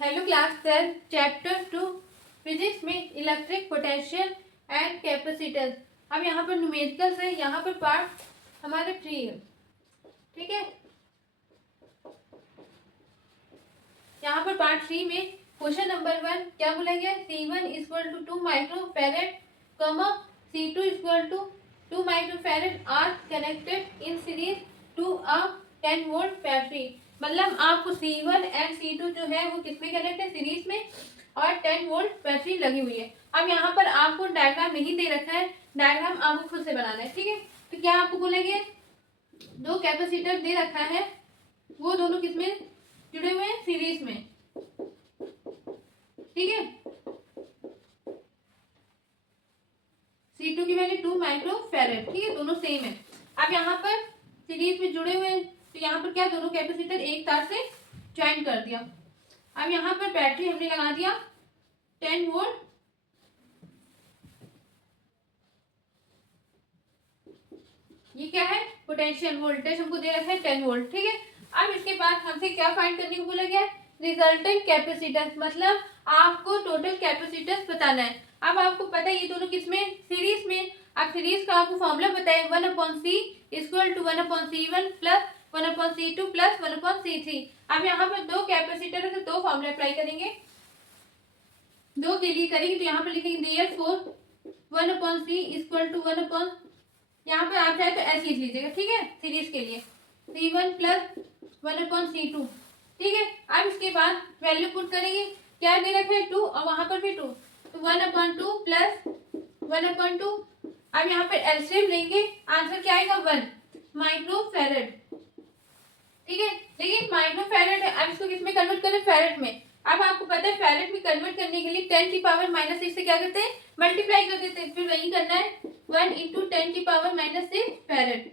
Hello class 10 chapter 2 physics में electric potential and capacitance. अब यहाँ पर न्यूमेरिकल्स है, यहाँ पर पार्ट हमारे 3 है। ठीक है, यहाँ पर पार्ट 3 में क्वेश्चन नंबर 1 क्या बोला गया, C1 equal to 2 microfarad comma C2 equal to 2 microfarad are connected in series to a 10 volt battery. मतलब आपको C1 एंड C2 जो है वो किस में कनेक्ट है, सीरीज में, और 10 वोल्ट बैटरी लगी हुई है। अब यहाँ पर आपको डायग्राम नहीं दे रखा है, डायग्राम आपको खुद से बनाना है। ठीक है, तो क्या आपको बोलेंगे, दो कैपेसिटर दे रखा है, वो दोनों किस में जुड़े हुए हैं, सीरीज में। ठीक है, C2 की वैल्यू 2 माइक्रोफैरेड। ठीक है, दोनों सेम है। अब यहाँ पर सीरीज में जुड़े हुए हैं, तो यहाँ पर क्या, दोनों कैपेसिटर एक तार से ज्वाइन कर दिया। अब यहाँ पर बैटरी हमने लगा दिया 10 वोल्ट। ये क्या है, पोटेंशियल, वोल्टेज हमको दे रखा है 10 वोल्ट। ठीक है, अब इसके बाद हमसे क्या फाइंड करने को बोला गया, रिजल्टेंट कैपेसिटेंस, मतलब आपको टोटल कैपेसिटेंस बताना है। अब आपको पता है ये दोनों किसमें, सीरीज में। अब सीरीज का आपको फॉर्मूला बताया 1/c equal to 1/c1 plus 1/c2 plus 1/c3। अब यहाँ पर दो कैपेसिटर है तो दो फॉर्मूला अप्लाई करेंगे, दो के लिए करेंगे, तो यहाँ पर लिखेंगे देयरफॉर 1/c इक्वल टू 1/, यहाँ पर आप चाहे तो ऐसे लिख लीजिएगा। ठीक है, सीरीज के लिए C1 प्लस 1/c2। ठीक है, अब इसके बाद वैल्यू पुट करेंगे, क्या दे रखा है 2 और वहां पर भी 2, तो 1/2 प्लस 1/2। अब यहाँ पर एलसीएम लेंगे, आंसर क्या आएगा 1 माइक्रोफैरेड। ठीक है, लेकिन माइक्रोफैरेड है, अब इसको किसमें कन्वर्ट करें, फैरेड में। अब आपको पता है फैरेड में कन्वर्ट करने के लिए 10 की पावर -6 से क्या करते हैं, मल्टीप्लाई कर देते हैं, फिर वही करना है 1 इंटू 10 की पावर -6 फैरेड।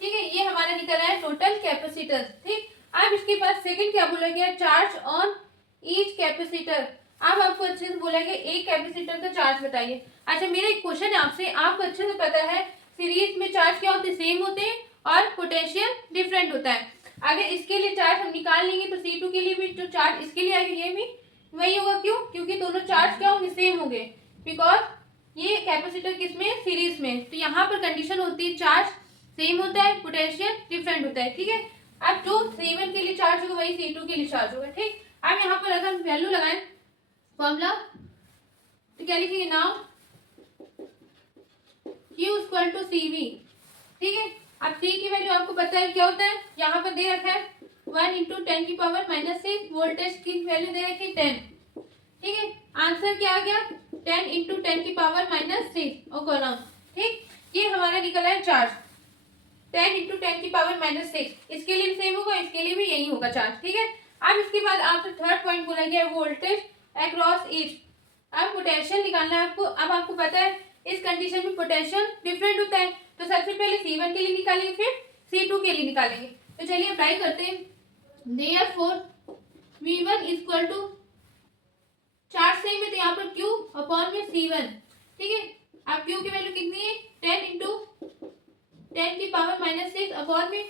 ठीक है, ये हमारा निकल रहा है टोटल कैपेसिटेंस। ठीक, अब इसके बाद सेकंड क्या बोला गया, चार्ज ऑन ईच कैपेसिटर। अब आपको अच्छे से बोला गया एक कैपेसिटर का चार्ज बताइए। अच्छा, मेरा एक क्वेश्चन है आपसे, आपको अच्छे से पता है सीरीज में चार्ज क्या होते हैं, सेम होते हैं, और पोटेंशियल डिफरेंट होता है। अगर इसके लिए चार्ज हम निकाल लेंगे तो C2 के लिए भी जो चार्ज इसके लिए आएगा ये भी वही होगा। क्यों, क्योंकि दोनों चार्ज क्या होंगे, सेम होंगे, बिकॉज ये कैपेसिटर किसमें, सीरीज में। तो यहाँ पर कंडीशन होती है चार्ज सेम होता है, पोटेंशियल डिफरेंट होता है। ठीक है, अब जो C1 के लिए चार्ज होगा वही C2 के लिए चार्ज होगा। ठीक, अब यहाँ पर अगर हम वैल्यू लगाएं फॉर्मूला, तो क्या लिखेंगे, now Q equal to CV। ठीक है, अब C की वैल्यू आपको पता है क्या होता है, यहाँ पर दे रखा है 1 इंटू 10 की पावर -6, वोल्टेज की वैल्यू दे रखी है 10। ठीक है, आंसर क्या आ गया, 10 इंटू 10 की पावर -6 और कॉलम। ठीक, ये हमारा निकला है चार्ज 10 इंटू 10 की पावर -6। इसके लिए भी सेम होगा, इसके लिए भी यही होगा चार्ज। ठीक है, अब इसके बाद आपसे थर्ड पॉइंट बोला गया वोल्टेज अक्रॉस ईच। अब पोटेंशियल निकालना है आपको। अब आपको पता है इस कंडीशन में पोटेंशियल डिफरेंट होता है, तो सबसे पहले C1 के लिए निकालेंगे, फिर C2 के लिए निकालेंगे। तो चलिए अप्लाई करते हैं। Therefore V1 equal to, charge same है तो यहाँ पर Q अपॉन में C1। ठीक है, अब Q की वैल्यू कितनी है, 10 इंटू 10 की पावर -6 अपॉन में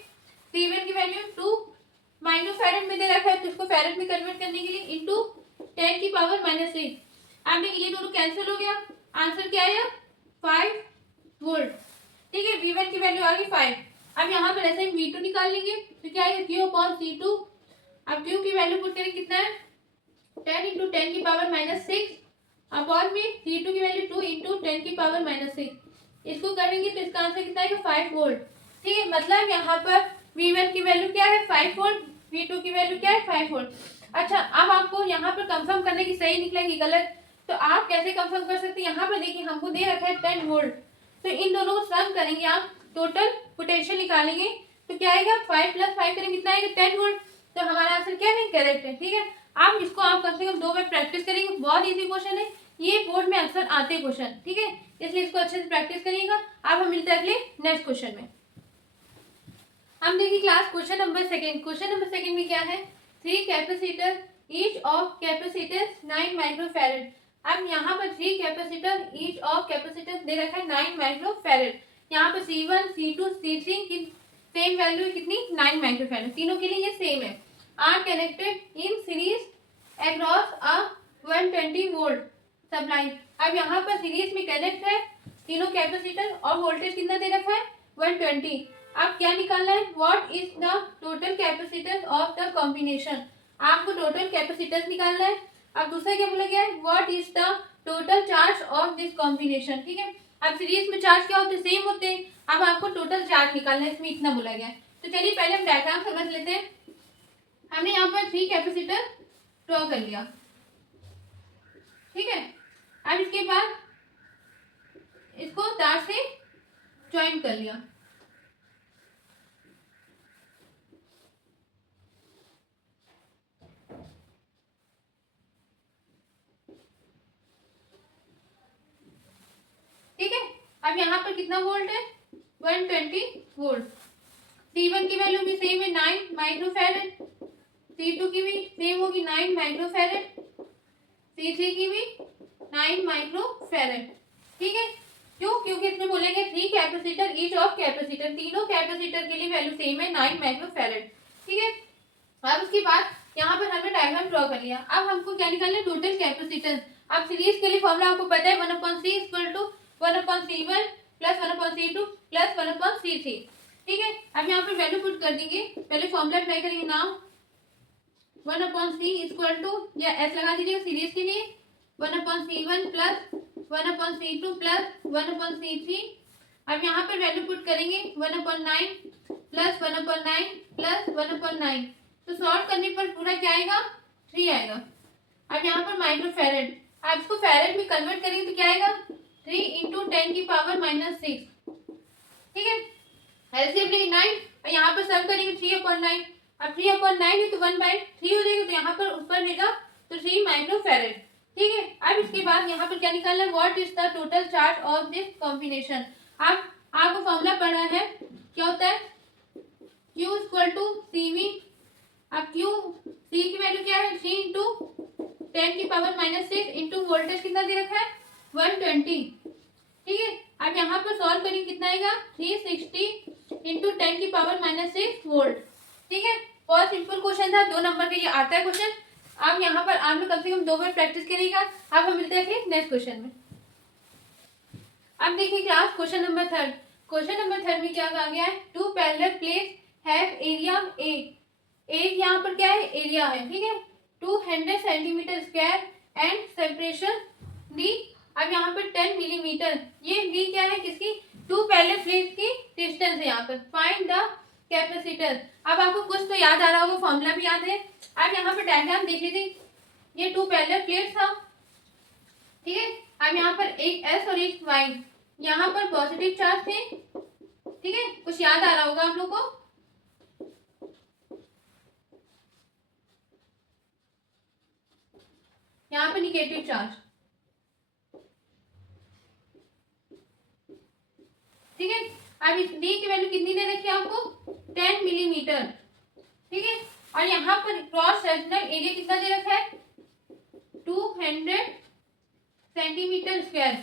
C1 की वैल्यू 2 माइक्रोफैरेड में दे रखा है, तो इसको फैरेड में कन्वर्ट करने के लिए इंटू 10 की पावर -6। अब देखिए ये दोनों कैंसिल हो गया, आंसर क्या आया 5 वोल्ट। ठीक है, V1 की वैल्यू आ गई 5। अब यहाँ पर ऐसे V2 निकाल लेंगे, तो क्या आएगा Q अपॉन C2। अब Q की वैल्यू पुट करें, कितना है 10 इंटू 10 की पावर -6 अपॉन में C2 की वैल्यू 2 इंटू 10 की पावर -6। इसको करेंगे तो इसका आंसर कितना आएगा 5 वोल्ट। ठीक है, मतलब यहाँ पर V1 की वैल्यू क्या है 5 वोल्ट, V2 की वैल्यू क्या है 5 वोल्ट। अच्छा, अब आपको यहाँ पर कंफर्म करने की सही निकलेगी गलत, तो आप कैसे कंफर्म कर सकते हैं, यहाँ पर देखिए हमको दे रखा है 10 वोल्ट, तो इन दोनों को सम करेंगे, आप टोटल पोटेंशियल निकालेंगे, तो क्या आएगा 5 + 5 करेंगे कितना आएगा 10 वोल्ट। तो हमारा आंसर क्या है, करेक्ट है। ठीक है, आप इसको आप कम से कम 2 बार प्रैक्टिस करेंगे, बहुत इजी क्वेश्चन है, ये बोर्ड में अक्सर आते क्वेश्चन। ठीक है, इसलिए इसको अच्छे से प्रैक्टिस करिएगा। अब हम मिलते हैं अगले नेक्स्ट क्वेश्चन में। हम देखिए class question number second. Question number second में क्या है, 3 capacitor each of capacitance 9 microfarad. अब यहाँ पर 3 कैपेसिटर ईच ऑफ कैपेसिटेंस दे रखा है 9 माइक्रोफैरेड। यहाँ पर C1 C2 C3 की सेम वैल्यू है कितनी, 9 माइक्रोफैरेड, तीनों के लिए ये सेम है। Are connected in series across volt supply. अब यहाँ पर सीरीज में कनेक्ट है तीनों कैपेसिटर और वोल्टेज कितना दे रखा है 120। अब क्या निकालना है, what is the total capacitance of the combination, आपको टोटल कैपेसिटेंस निकालना है। अब दूसरा क्या बोला गया है, what is the total charge of this combination. ठीक है, अब सीरीज में चार्ज क्या होते हैं, सेम होते हैं। अब आपको टोटल चार्ज निकालना है, इसमें इतना बोला गया है। तो चलिए पहले हम डायग्राम समझ लेते हैं। हमने यहाँ पर 3 कैपेसिटर ड्रॉ कर लिया, ठीक है। अब इसके बाद इसको तार से ज्वाइन कर लिया। ठीक है, अब यहाँ पर कितना वोल्ट है 120 वोल्ट। C1 की वैल्यू भी सेम है 9 माइक्रोफैरड, C2 की भी सेम होगी 9 माइक्रोफैरड, C3 की भी 9 माइक्रोफैरड। ठीक है, क्यों, क्योंकि इसमें बोलेंगे 3 कैपेसिटर ईच ऑफ कैपेसिटर, तीनों कैपेसिटर के लिए वैल्यू सेम है 9 माइक्रोफैरड। ठीक है, अब उसके बाद यहाँ पर हमने डायग्राम ड्रॉ कर लिया। अब हमको क्या निकालना है, टोटल कैपेसिटेंस। अब सीरीज के लिए फॉर्मूला आपको पता है 1/c equal to 1/c1 plus 1/c2 plus 1/c3। ठीक है, अब यहाँ पर वैल्यू पुट कर देंगे, पहले फॉर्मूला अप्लाई करेंगे। नाउ 1/c इक्वल टू, या एस लगा दीजिएगा सीरीज के लिए, 1/c1 plus 1/c2 plus 1/c3। अब यहाँ पर वैल्यू पुट करेंगे 1/9 प्लस 1/9 प्लस 1/9। तो सॉल्व करने पर पूरा क्या आएगा 3 आएगा। अब यहाँ पर माइक्रोफैरड, आप इसको फैरड में कन्वर्ट करेंगे तो क्या आएगा 3 इंटू 10 की पावर -6। ठीक है, एलसीएम लेंगे 9 और यहाँ पर सब करेंगे 3/9। अब 3/9 है तो 1/3 हो जाएगा, तो यहाँ पर ऊपर लेगा तो 3 माइक्रोफैरड। ठीक है, अब इसके बाद यहाँ पर क्या निकालना है, what is the total charge of this combination. अब आपको फॉर्मूला पढ़ा है, क्या होता है Q इक्वल टू CV। अब Q C की वैल्यू क्या है 3 इंटू 10 की पावर -6 इंटू वोल्टेज कितना दे रखा है 120। ठीक है, अब यहाँ पर सॉल्व करेंगे कितना आएगा 360 इंटू 10 की पावर -6 वोल्ट। ठीक है, बहुत सिंपल क्वेश्चन था, 2 नंबर का ये आता है क्वेश्चन। अब यहाँ पर आप लोग कम से कम 2 बार प्रैक्टिस करिएगा। अब हम मिलते हैं नेक्स्ट क्वेश्चन में। अब देखिए class question number 3। Question number 3 में क्या कहा गया है, 2 parallel plates have area A। यहाँ पर क्या है एरिया है, ठीक है, 200 centimetre square and separation D। अब यहाँ पर 10 मिलीमीटर, ये D क्या है किसकी 2 पैरेलल प्लेट्स की डिस्टेंस है। यहाँ पर फाइंड द कैपेसिटर। अब आपको कुछ तो याद आ रहा होगा, फॉर्मूला भी याद है। अब यहाँ पर डायग्राम देख लीजिए, ये 2 पैरेलल प्लेट्स था। ठीक है, अब यहाँ पर एक S और एक Y, यहाँ पर पॉजिटिव चार्ज थे। ठीक है, कुछ याद आ रहा होगा आप लोग को। यहाँ पर निगेटिव चार्ज। ठीक है, अब इस D की वैल्यू कितनी दे रखी है आपको 10 मिलीमीटर। ठीक है, और यहाँ पर क्रॉस सेक्शनल एरिया कितना दे रखा है 200 सेंटीमीटर स्क्वायर।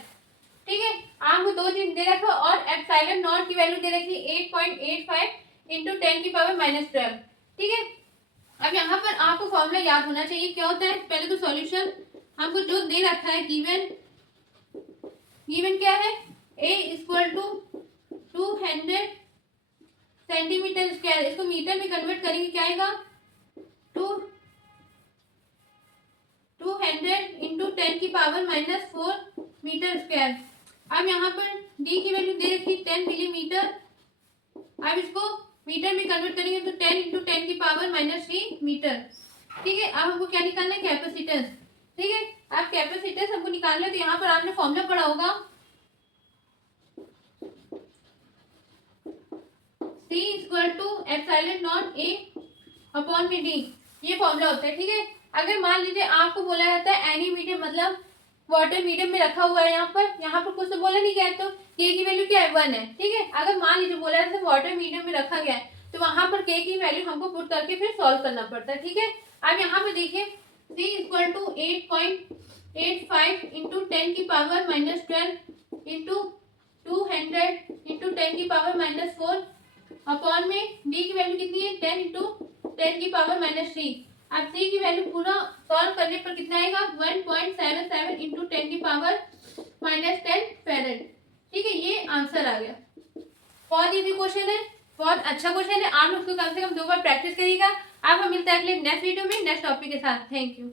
ठीक है, आपको 2 चीज दे रखा और एप्सिलॉन नॉट की वैल्यू दे रखी 8.85 इंटू 10 की पावर -12। ठीक है, अब यहाँ पर आपको फॉर्मूला याद होना चाहिए, क्या होता है पहले तो सॉल्यूशन हमको जो दे रखा है गिवन क्या है A equal to 200 centimetre square, इसको मीटर में कन्वर्ट करेंगे क्या आएगा 200 इंटू 10 की पावर -4 मीटर स्क्वायर। अब यहाँ पर D की वैल्यू दे रखी 10 मिलीमीटर। अब इसको मीटर में कन्वर्ट करेंगे तो 10 इंटू 10 की पावर -3 मीटर। ठीक है, अब हमको क्या निकालना है कैपेसिटेंस। ठीक है, अब कैपेसिटेंस हमको निकालना है, तो यहाँ पर आपने फॉर्मूला पढ़ा होगा C equal to epsilon naught A upon में D, ये फॉर्मूला होता है। ठीक है, अगर मान लीजिए आपको बोला जाता है एनी मीडियम, मतलब वाटर मीडियम में रखा हुआ है, यहाँ पर कुछ तो बोला नहीं गया, तो K की वैल्यू क्या है 1 है। ठीक है, अगर मान लीजिए बोला जाता है वाटर मीडियम में रखा गया है, तो वहां पर K की वैल्यू हमको पुट करके फिर सॉल्व करना पड़ता है। ठीक है, अब यहाँ पर देखिए C इक्वल टू 8.85 इंटू 10 की पावर -12 इंटू 200 इंटू 10 की पावर -4 अपॉन में D की वैल्यू कितनी है 10 इंटू 10 की पावर -3। अब C की वैल्यू पूरा सॉल्व करने पर कितना आएगा 1.77 इंटू 10 की पावर -10 फेरेड। ठीक है, ये आंसर आ गया। बहुत इजी क्वेश्चन है, बहुत अच्छा क्वेश्चन है। आप लोग उसको कम से कम 2 बार प्रैक्टिस करिएगा। अब हम मिलते हैं अगले नेक्स्ट वीडियो में नेक्स्ट टॉपिक के साथ। Thank you.